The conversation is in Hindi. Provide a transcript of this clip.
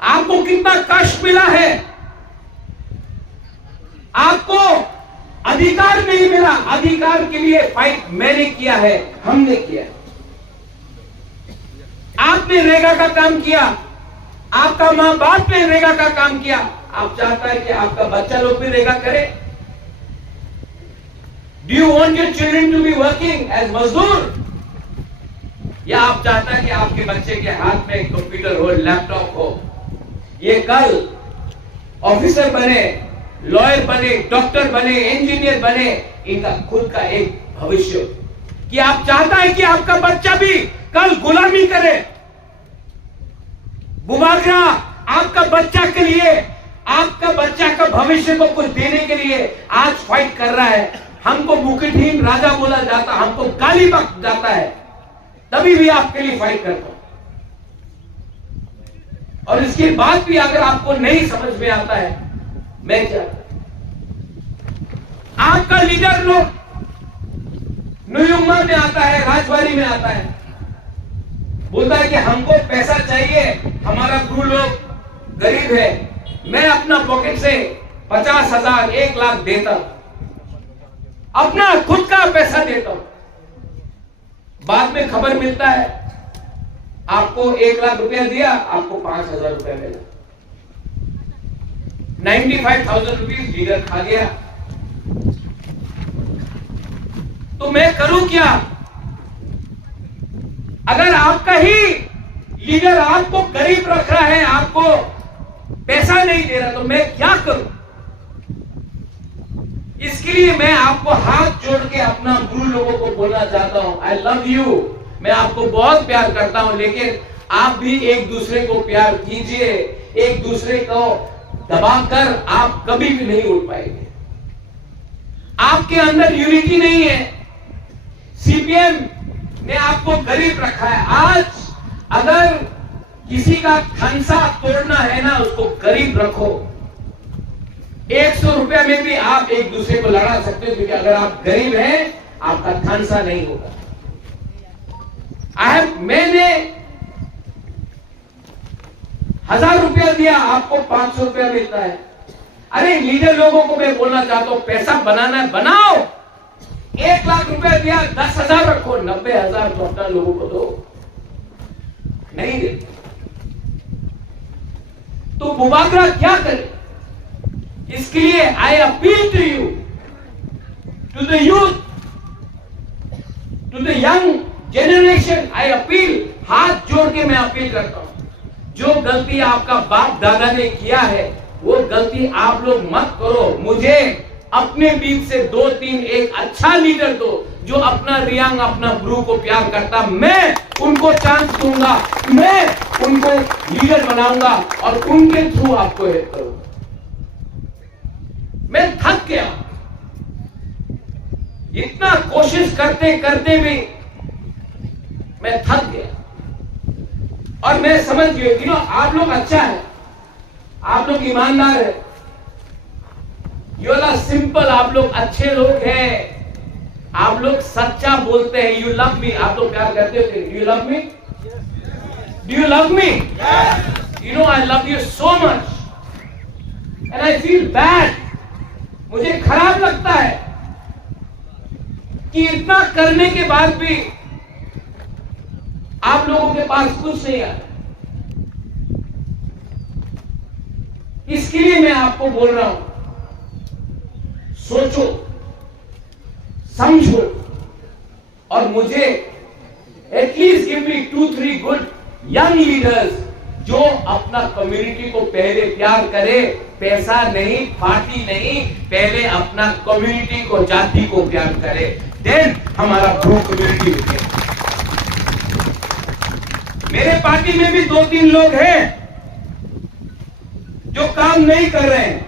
आपको कितना कष्ट मिला है, आपको अधिकार नहीं मिला, अधिकार के लिए फाइट मैंने किया है, हमने किया है। आपने रेगा का काम किया, आपका मां बाप ने रेगा का काम किया। आप चाहता है कि आपका बच्चा लोग भी रेगा करे? Do you want your children to be working as मजदूर? या आप चाहता है कि आपके बच्चे के हाथ में कंप्यूटर हो, लैपटॉप हो, ये कल ऑफिसर बने, लॉयर बने, डॉक्टर बने, इंजीनियर बने, इनका खुद का एक भविष्य? कि आप चाहता है कि आपका बच्चा भी कल गुलामी करे? बुबागरा आपका बच्चा के लिए, आपका बच्चा का भविष्य को कुछ देने के लिए आज फाइट कर रहा है। हमको मुकुटहीन राजा बोला जाता, हमको गाली बक जाता है, तभी भी आपके लिए फाइट करता हूं। और इसके बाद भी अगर आपको नहीं समझ में आता है मैं क्या, आपका लीडर लोग न्यूयॉर्क में आता है, राजवाड़ी में आता है, बोलता है कि हमको पैसा चाहिए, हमारा गुरु लोग गरीब है, मैं अपना पॉकेट से 50,000 1 लाख देता हूं, अपना खुद का पैसा देता हूं। बाद में खबर मिलता है आपको 1 लाख रुपया दिया, आपको 5,000 रुपया मिला, 95,000 रुपीज लीडर खा गया। तो मैं करूं क्या? अगर आपका ही लीडर आपको गरीब रख रहा है, आपको पैसा नहीं दे रहा, तो मैं क्या करूं? इसके लिए मैं आपको हाथ जोड़ के अपना गुरु लोगों को बोलना चाहता हूं, आई लव यू, मैं आपको बहुत प्यार करता हूं, लेकिन आप भी एक दूसरे को प्यार कीजिए। एक दूसरे को दबाकर आप कभी भी नहीं उठ पाएंगे। आपके अंदर यूनिटी नहीं है। सीपीएम ने आपको गरीब रखा है। आज अगर किसी का खंसा तोड़ना है ना, उसको गरीब रखो। 100 रुपया में भी आप एक दूसरे को लड़ा सकते हो, क्योंकि अगर आप गरीब हैं आपका खंसा नहीं होगा। मैंने 1000 रुपया दिया, आपको 500 रुपया मिलता है। अरे लीडर लोगों को मैं बोलना चाहता हूं, पैसा बनाना है बनाओ। 1 लाख रुपया दिया, 10,000 रखो, 90,000 तो अपना लोगों को दो। नहीं दे तो बुबागरा क्या करे? इसके लिए I appeal to you, to the youth, to the young generation, I appeal, हाथ जोड़ के मैं अपील करता हूं, जो गलती आपका बाप दादा ने किया है वो गलती आप लोग मत करो। मुझे अपने बीच से 2-3 एक अच्छा लीडर दो, जो अपना रियांग, अपना गुरु को प्यार करता। मैं उनको चांस दूंगा, मैं उनको लीडर बनाऊंगा और उनके थ्रू आपको हेल्प करूंगा। मैं थक गया, इतना कोशिश करते करते भी मैं थक गया। और मैं समझ गया, आप लोग अच्छा है, आप लोग ईमानदार है, यू आर सिंपल, आप लोग अच्छे लोग हैं, आप लोग सच्चा बोलते हैं। यू लव मी, आप लोग प्यार करते हो। Do you love me? Do you love me? You know I love you so much and I feel bad. मुझे खराब लगता है कि इतना करने के बाद भी आप लोगों के पास कुछ नहीं आता। इसके लिए मैं आपको बोल रहा हूं, सोचो, समझो और मुझे at least give me 2-3 good young leaders जो अपना कम्युनिटी को पहले प्यार करे, पैसा नहीं, पार्टी नहीं, पहले अपना कम्युनिटी को, जाति को प्यार करे, देन हमारा ग्रुप कम्युनिटी होगी। मेरे पार्टी में भी 2-3 लोग हैं जो काम नहीं कर रहे हैं,